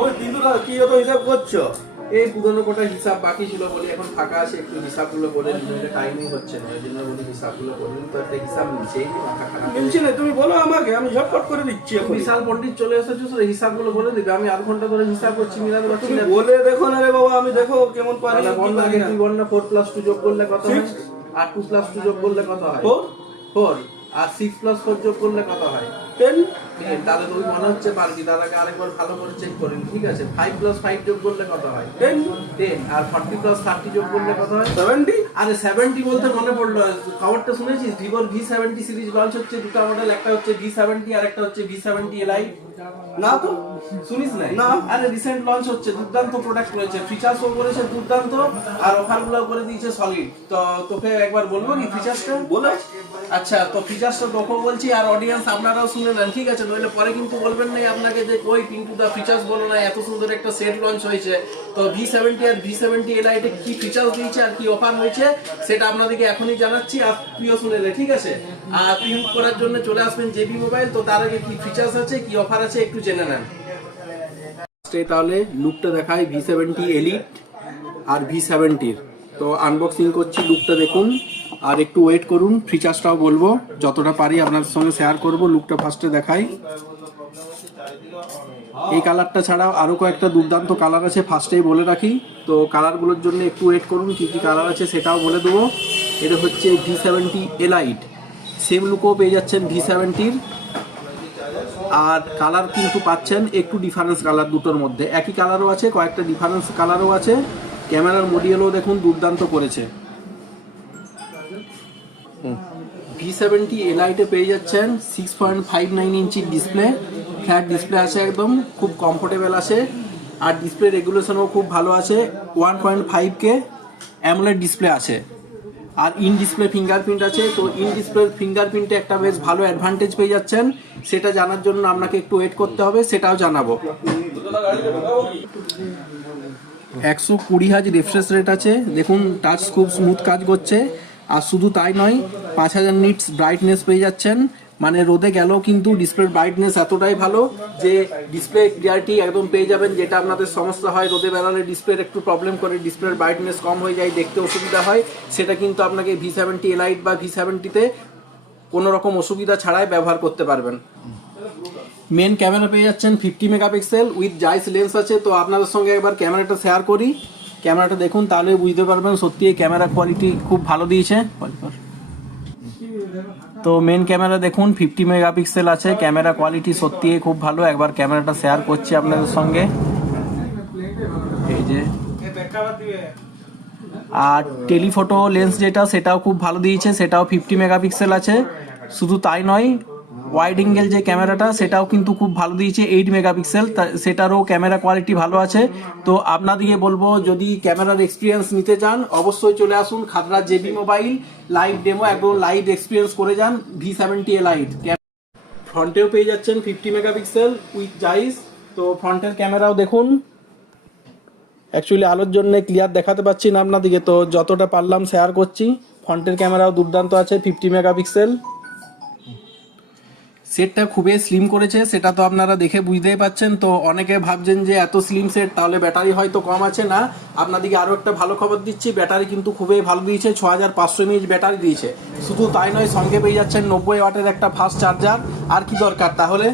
ওই বিন্দুটা কি অত হিসাব করছো? এই পুরনো কোটা হিসাব বাকি ছিল বলি এখন ফাঁকা আছে, একটু হিসাবগুলো করে নিলে টাইমই হচ্ছে না, এই জন্য বলি হিসাবগুলো করে নিন। তো একটা হিসাব নিচ্ছে, এই মাথা খারাপ মিলছে না, তুমি বলো আমাকে, আমি ঝটপট করে দিচ্ছি এখন। বিশাল পণ্ডিত চলে এসেছো, হিসাবগুলো বলে দিবে। আমি আধ ঘন্টা ধরে হিসাব করছি, মিলাতে পারছি তুমি না। বলে দেখো না রে বাবা, আমি দেখো কেমন পারি। বল আগে তুই বল না, 4+2 যোগ করলে কত হয়? আর 2+2 যোগ করলে কত হয়? 4। আর 6+4 যোগ করলে কত হয়? 10। তাহলে তুমি মনে হচ্ছে পারবি, তার আগে আরেকবার ভালো করে চেক করে নিন, ঠিক আছে? 5+5 যোগ করলে কত হয়? 10। আর 40+30 যোগ করলে কত হয়? 70। আরে 70 বলতে মনে পড়লো, খবরটা শুনেছিস? ভিভোর V70 সিরিজ লঞ্চ হচ্ছে, দুটো মডেল, একটা হচ্ছে V70 আর একটা হচ্ছে V70 Li। না তো শুনিস নাই? না। আরে রিসেন্ট লঞ্চ হচ্ছে, দুর্দান্ত প্রোডাক্ট রয়েছে, ফিচারসও করেছে দুর্দান্ত, আর অফারগুলো করে দিয়েছে সলিড। তো তোকে একবার বলবো কি ফিচারসটা? বলো। আচ্ছা, তো ফিচারসটা তোকে বলছি, আর অডিয়েন্স আপনারাও শুনে নেন, ঠিক আছে? নইলে পরে কিন্তু বলবেন না আপনাকে যে কই পিন্টু দা ফিচারস বলো না, এত সুন্দর একটা সেট লঞ্চ হয়েছে। তো V70 আর V70 Li তে কি ফিচারস দিয়েছে আর কি অফার হয়েছে সেটা আপনাদেরকে এখনই জানাচ্ছি, আর প্রিয় শুনে নে, ঠিক আছে? আর প্রিন্ট করার জন্য চলে আসবেন জেবি মোবাইল। তো তার আগে কি ফিচারস আছে, কি অফার আছে একটু জেনে নেন। তাহলে লুকটা দেখায় V70 এলিট আর V70-র। তো আনবক্সিং করছি, লুকটা দেখুন আর একটু ওয়েট করুন, ফিচার্সটাও বলবো, যতটা পারি আপনার সঙ্গে শেয়ার করব। লুকটা ফার্স্টে দেখাই। এই কালারটা ছাড়াও আরও কয়েকটা দুর্দান্ত কালার আছে, ফার্স্টেই বলে রাখি। তো কালারগুলোর জন্য একটু ওয়েট করুন, কী কী কালার আছে সেটাও বলে দেবো। এটা হচ্ছে V70 এলাইট, সেম লুকও পেয়ে যাচ্ছেন V70-র, আর কালার কিন্তু পাচ্ছেন একটু ডিফারেন্স কালার, দুটোর মধ্যে একই কালারও আছে, কয়েকটা ডিফারেন্স কালারও আছে। ক্যামেরার মডিউলও দেখুন দুর্দান্ত করেছে। V70 এলাইটে পেয়ে যাচ্ছেন 6.59 ইঞ্চির ডিসপ্লে, ফ্ল্যাট ডিসপ্লে আছে, একদম খুব কমফোর্টেবল আছে, আর ডিসপ্লে রেগুলেশনও খুব ভালো আছে। 1.5K অ্যামোলেড ডিসপ্লে আছে, আর ইন ডিসপ্লে ফিঙ্গারপ্রিন্ট আছে। তো ইন ডিসপ্লে ফিঙ্গারপ্রিন্টে একটা বেশ ভালো অ্যাডভান্টেজ পেয়ে যাচ্ছেন, সেটা জানার জন্য আপনাকে একটু ওয়েট করতে হবে, সেটাও জানাবো। 120 Hz রিফ্রেশ রেট আছে, দেখুন টাচ খুব স্মুথ কাজ করছে। আর শুধু তাই নয়, 5000 নিটস ব্রাইটনেস পেয়ে যাচ্ছেন, মানে রোদে গেলেও কিন্তু ডিসপ্লের ব্রাইটনেস এতটাই ভালো যে ডিসপ্লে ক্লিয়ারিটি একদম পেয়ে যাবেন। যেটা আপনাদের সমস্যা হয়, রোদে বেড়ালে ডিসপ্লের একটু প্রবলেম করে, ডিসপ্লের ব্রাইটনেস কম হয়ে যায়, দেখতে অসুবিধা হয়, সেটা কিন্তু আপনাকে V70 এলাইট বা V70-তে কোনো রকম অসুবিধা ছাড়াই ব্যবহার করতে পারবেন। মেন ক্যামেরা পেয়ে যাচ্ছেন 50 মেগাপিক্সেল উইথ জাইস লেন্স আছে। তো আপনাদের সঙ্গে একবার ক্যামেরাটা শেয়ার করি, ক্যামেরাটা দেখুন, তাহলে বুঝতে পারবেন সত্যি এই ক্যামেরা কোয়ালিটি খুব ভালো দিয়েছে। তো মেন ক্যামেরা দেখুন 50 মেগাপিক্সেল আছে, ক্যামেরা কোয়ালিটি সত্যিই খুব ভালো। একবার ক্যামেরাটা শেয়ার করছি আপনাদের সঙ্গে, এই যে। আর টেলিফটো লেন্স যেটা, সেটাও খুব ভালো দিয়েছে, সেটাও 50 মেগাপিক্সেল আছে। শুধু তাই নয়, ওয়াইড অ্যাঙ্গেল যে ক্যামেরাটা, সেটাও কিন্তু খুব ভালো দিয়েছে, 8 মেগাপিক্সেল, সেটারও ক্যামেরা কোয়ালিটি ভালো আছে। তো আপনাদেরকে বলবো, যদি ক্যামেরার এক্সপিরিয়েন্স নিতে চান অবশ্যই চলে আসুন Khatra JB mobile, live demo, একদম লাইভ এক্সপিরিয়েন্স করে যান V70 এলাইট। ফ্রন্টেও পেয়ে যাচ্ছেন 50 মেগাপিক্সেল উইথ জাইস। তো ফ্রন্টের ক্যামেরাও দেখুন, অ্যাকচুয়ালি আলোর জন্য ক্লিয়ার দেখাতে পাচ্ছি না আপনাদেরকে, তো যতটা পারলাম শেয়ার করছি। ফ্রন্টের ক্যামেরাও দুর্দান্ত আছে, 50 মেগাপিক্সেল। সেটটা খুবই স্লিম করেছে, সেটা তো আপনারা দেখে বুঝতেই পাচ্ছেন। তো অনেকে ভাবছেন যে এত স্লিম সেট তাহলে ব্যাটারি হয়তো কম আছে, না, আপনাদেরকে আরও একটা ভালো খবর দিচ্ছি, ব্যাটারি কিন্তু খুবই ভালো দিয়েছে, 6500 mAh ব্যাটারি দিয়েছে। শুধু তাই নয়, সঙ্গে পেয়ে যাচ্ছেন 90 ওয়াটের একটা ফাস্ট চার্জার। আর কি দরকার তাহলে?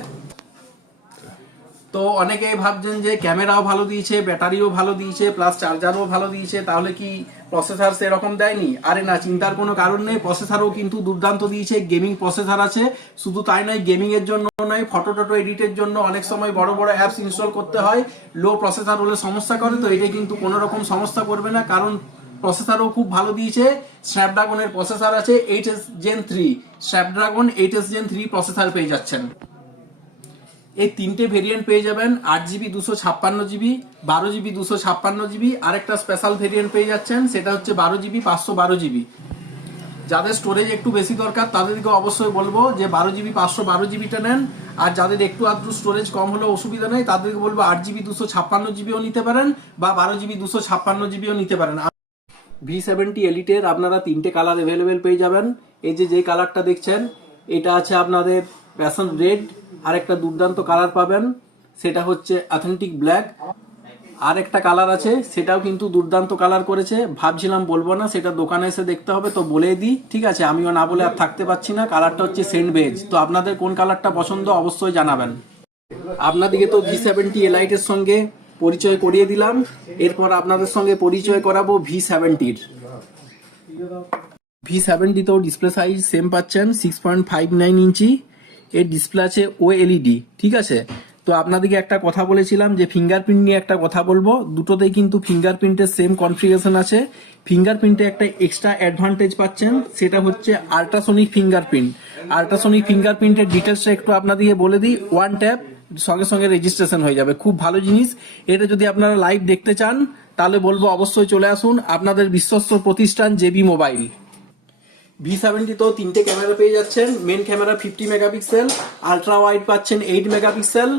তো অনেকেই ভাবছেন যে ক্যামেরাও ভালো দিয়েছে, ব্যাটারিও ভালো দিয়েছে, প্লাস চার্জারও ভালো দিয়েছে, তাহলে কি প্রসেসর সেরকম দেয়নি? আরে না, চিন্তার কোনো কারণ নেই, প্রসেসরও কিন্তু দুর্দান্ত দিয়েছে, গেমিং প্রসেসর আছে। শুধু তাই নয়, গেমিংয়ের জন্য নয়, ফটো টটো এডিটের জন্য অনেক সময় বড় বড় অ্যাপস ইনস্টল করতে হয়, লো প্রসেসর হলে সমস্যা করে। তো এটা কিন্তু কোনো রকম সমস্যা করবে না, কারণ প্রসেসরও খুব ভালো দিয়েছে। স্ন্যাপড্রাগনের প্রসেসর আছে 8s Gen 3, Snapdragon 8s Gen 3 processor পেয়ে যাচ্ছেন। এই তিনটে ভেরিয়েন্ট পেয়ে যাবেন, 8GB 256GB, 12GB 256GB, আরেকটা স্পেশাল ভেরিয়েন্ট পেয়ে যাচ্ছেন, সেটা হচ্ছে 12GB 512GB। যাদের স্টোরেজ একটু বেশি দরকার তাদেরকে অবশ্যই বলবো যে 12GB 512GBটা নেন, আর যাদের একটু আধটু স্টোরেজ কম হলেও অসুবিধা নেই তাদেরকে বলবো 8GB 256GBও নিতে পারেন, বা 12GB 256GBও নিতে পারেন। V70 এলিটের আপনারা তিনটে কালার অ্যাভেলেবেল পেয়ে যাবেন। এই যে কালারটা দেখছেন, এটা আছে আপনাদের প্যাশন রেড, আর একটা দুর্দান্ত কালার পাবেন সেটা হচ্ছে অথেন্টিক ব্ল্যাক। আর একটা কালার আছে, সেটাও কিন্তু দুর্দান্ত কালার করেছে, ভাবছিলাম বলবো না, সেটা দোকানে এসে দেখতে হবে, তো বলে দিই, ঠিক আছে? আমিও না বলে আর থাকতে পারছি না। কালারটা হচ্ছে সেন্ট বেজ। তো আপনাদের কোন কালারটা পছন্দ অবশ্যই জানাবেন। আপনাদেরকে তো V70 এলাইটের সঙ্গে পরিচয় করিয়ে দিলাম, এরপর আপনাদের সঙ্গে পরিচয় করাবো V70-র। V70 ডিসপ্লে সাইজ সেম পাচ্ছেন, 6.59 ইঞ্চি। এর ডিসপ্লে আছে OLED, ঠিক আছে? তো আপনাদেরকে একটা কথা বলেছিলাম যে ফিঙ্গারপ্রিন্ট নিয়ে একটা কথা বলবো, দুটোতেই কিন্তু ফিঙ্গারপ্রিন্টের সেম কনফিগারেশন আছে। ফিঙ্গারপ্রিন্টে একটা এক্সট্রা অ্যাডভান্টেজ পাচ্ছেন, সেটা হচ্ছে আল্ট্রাসোনিক ফিঙ্গারপ্রিন্ট। আল্ট্রাসোনিক ফিঙ্গারপ্রিন্টের ডিটেলসটা একটু আপনাদেরকে বলে দিই। ওয়ান ট্যাপ সঙ্গে সঙ্গে রেজিস্ট্রেশন হয়ে যাবে, খুব ভালো জিনিস। এটা যদি আপনারা লাইভ দেখতে চান তাহলে বলবো অবশ্যই চলে আসুন আপনাদের বিশ্বস্ত প্রতিষ্ঠান জেবি মোবাইল। V70 তো তিনটে ক্যামেরা পেয়ে যাচ্ছেন। Main camera 50 megapixel, ultra wide পাচ্ছেন 8 মেগাপিক্সেল,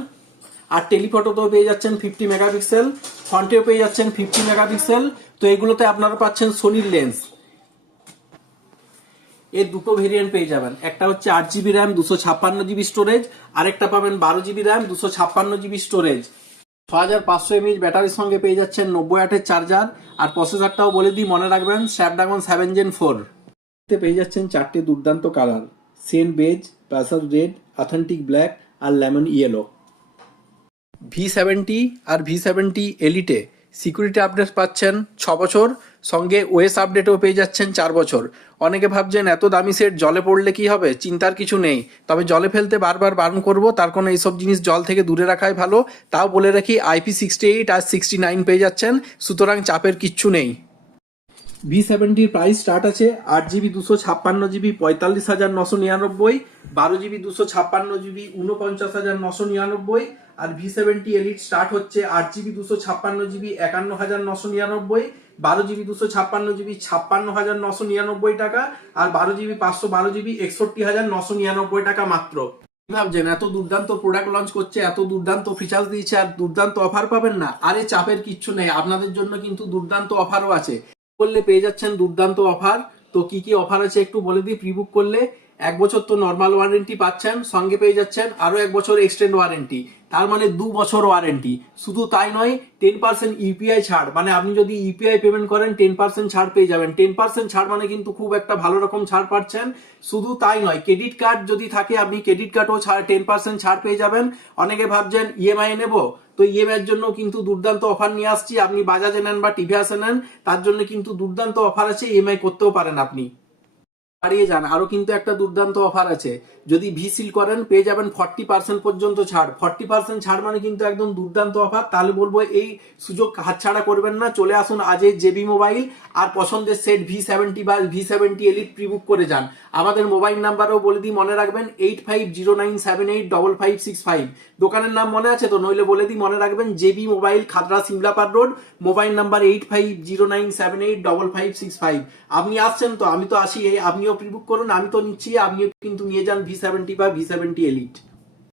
আর টেলিফটোতেও পেয়ে যাচ্ছেন 50 মেগাপিক্সেল, ফ্রন্টেও পেয়ে যাচ্ছেন 50 মেগাপিক্সেল। তো এগুলোতে আপনারা পাচ্ছেন সোনির লেন্স। এর দুটো ভেরিয়েন্ট পেয়ে যাবেন, একটা হচ্ছে 8GB র্যাম 256GB স্টোরেজ, আরেকটা পাবেন 12GB RAM 256GB storage. 6500 mAh ব্যাটারির সঙ্গে পেয়ে যাচ্ছেন 90 ওয়াটের চার্জার। আর প্রসেসরটাও বলে দিই, মনে রাখবেন, স্ন্যাপড্রাগন 7 Gen 4। পেয়ে যাচ্ছেন চারটে দুর্দান্ত colour, Saint base, passer red, authentic black আর লেমন ইয়েলো। V70 আর V70 এলিটে সিকিউরিটি আপডেট পাচ্ছেন 6 বছর, সঙ্গে ওএস আপডেটও পেয়ে যাচ্ছেন 4 বছর। অনেকে ভাবছেন এত দামি সেট জলে পড়লে কি হবে, চিন্তার কিছু নেই, তবে জলে ফেলতে বারবার বারণ করব, তার কোনো এইসব জিনিস জল থেকে দূরে রাখাই ভালো। তাও বলে রাখি, IP68 আর 69 পেয়ে যাচ্ছেন, সুতরাং চাপের কিচ্ছু নেই। V70 প্রাইস স্টার্ট আছে 8GB 256GB 45,999, 12GB 256GB 49,999, আর V70 এলিট স্টার্ট হচ্ছে 8GB 256GB 51,999, 12GB 256GB 56,999 টাকা, আর 12GB 512GB 61,999 টাকা মাত্র। ভাবছেন এত দুর্দান্ত প্রোডাক্ট লঞ্চ করছে, এত দুর্দান্ত ফিচার্স দিয়েছে, আর দুর্দান্ত অফার পাবেন না? আরে চাপের কিচ্ছু নেই, আপনাদের জন্য কিন্তু দুর্দান্ত অফারও আছে। করলে পেয়ে যাচ্ছেন দুর্দান্ত অফার। তো কি কি অফার আছে একটু বলে দিই। প্রি বুক করলে 1 বছর তো নর্মাল ওয়ারেন্টি পাচ্ছেন, সঙ্গে পেয়ে যাচ্ছেন আরো 1 বছর এক্সটেন্ড ওয়ারেন্টি, তার মানে 2 বছর ওয়ারেন্টি। শুধু তাই নয়, 10% ইউপিআই ছাড়, মানে আপনি যদি ইউপিআই পেমেন্ট করেন 10% ছাড় পেয়ে যাবেন। 10% ছাড় মানে কিন্তু খুব একটা ভালো রকম ছাড় পাচ্ছেন। শুধু তাই নয়, ক্রেডিট কার্ড যদি থাকে আপনি ক্রেডিট কার্ডও ছাড় 10% ছাড় পেয়ে যাবেন। অনেকে ভাবছেন ইএমআই নেব, তো ইএমআই এর জন্য কিন্তু দুর্দান্ত অফার নিয়ে আসছি। আপনি বাজাজে নেন বা টিভিএসে নেন, তার জন্য কিন্তু দুর্দান্ত অফার আছে, ইএমআই করতেও পারেন আপনি। হারিয়ে যান, আরো কিন্তু একটা দুর্দান্ত অফার আছে, যদি ভিসিল করেন পেয়ে যাবেন 40% পর্যন্ত ছাড়। 40% ছাড় মানে কিন্তু একদম দুর্দান্ত অফার। তাহলে বলবো এই সুযোগ হাতছাড়া করবেন না, চলে আসুন আজই জেবি মোবাইল, আর পছন্দের সেট V70 বা V70 এলিট প্রি বুক করে যান। আমাদের মোবাইল নাম্বারও বলে দিই, মনে রাখবেন 8509785565। দোকানের নাম মনে আছে তো? নইলে বলে দিই, মনে রাখবেন JB mobile, Khatra Simlapal road, mobile number 8509785565। আপনি আসছেন তো? আমি তো আসি, আপনিও প্রি বুক করুন, আমি তো নিচ্ছি, আপনিও কিন্তু নিয়ে যান V70 বা V70 এলিট।